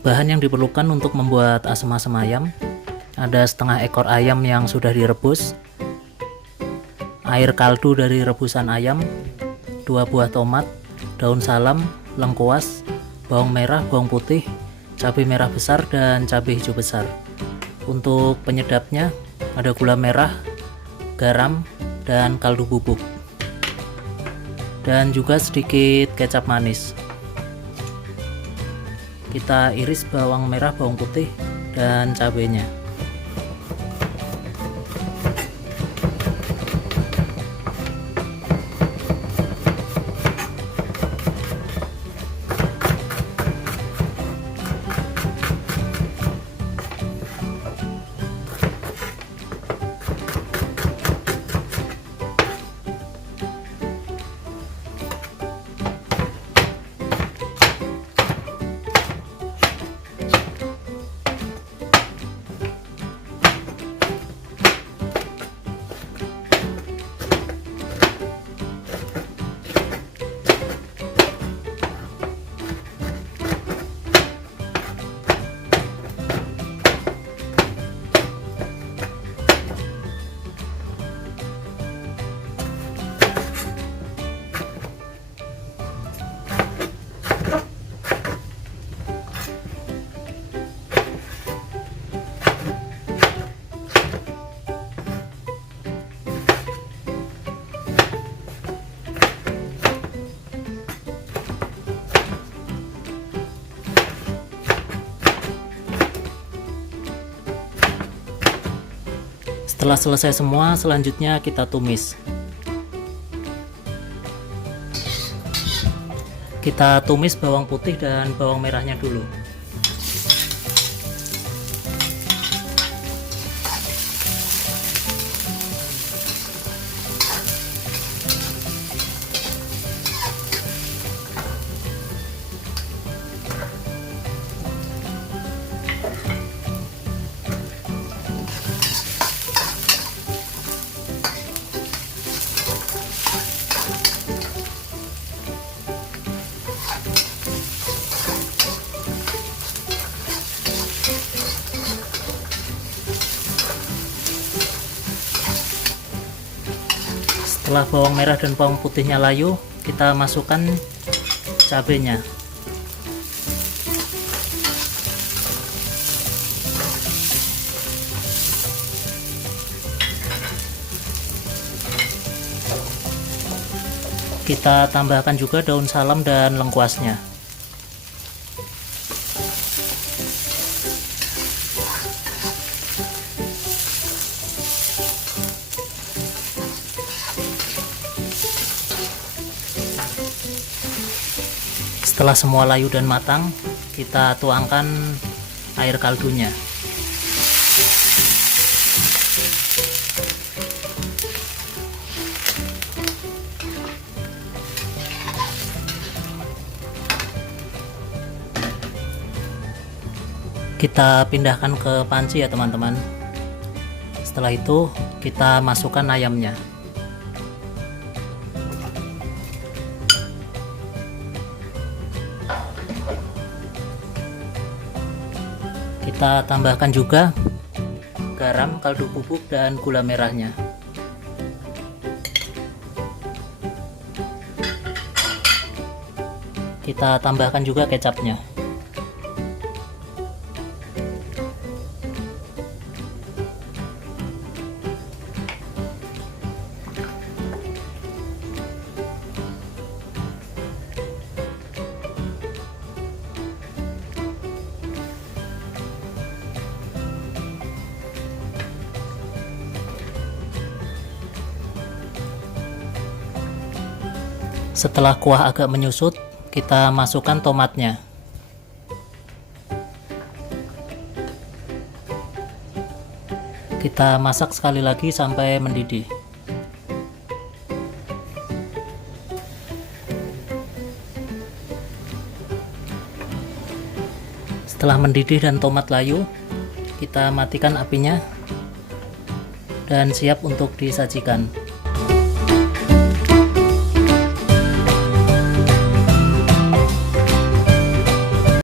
Bahan yang diperlukan untuk membuat asam-asam ayam: ada setengah ekor ayam yang sudah direbus, air kaldu dari rebusan ayam, 2 buah tomat, daun salam, lengkuas, bawang merah, bawang putih, cabai merah besar, dan cabai hijau besar. Untuk penyedapnya ada gula merah, garam, dan kaldu bubuk, dan juga sedikit kecap manis. Kita iris bawang merah, bawang putih, dan cabenya. Setelah selesai semua, selanjutnya kita tumis. Kita tumis bawang putih dan bawang merahnya dulu. Setelah bawang merah dan bawang putihnya layu, kita masukkan cabenya. Kita tambahkan juga daun salam dan lengkuasnya. Setelah semua layu dan matang, kita tuangkan air kaldunya. Kita pindahkan ke panci ya teman-teman. Setelah itu kita masukkan ayamnya. Kita tambahkan juga garam, kaldu bubuk, dan gula merahnya. Kita tambahkan juga kecapnya. Setelah kuah agak menyusut, kita masukkan tomatnya. Kita masak sekali lagi sampai mendidih. Setelah mendidih dan tomat layu, kita matikan apinya dan siap untuk disajikan.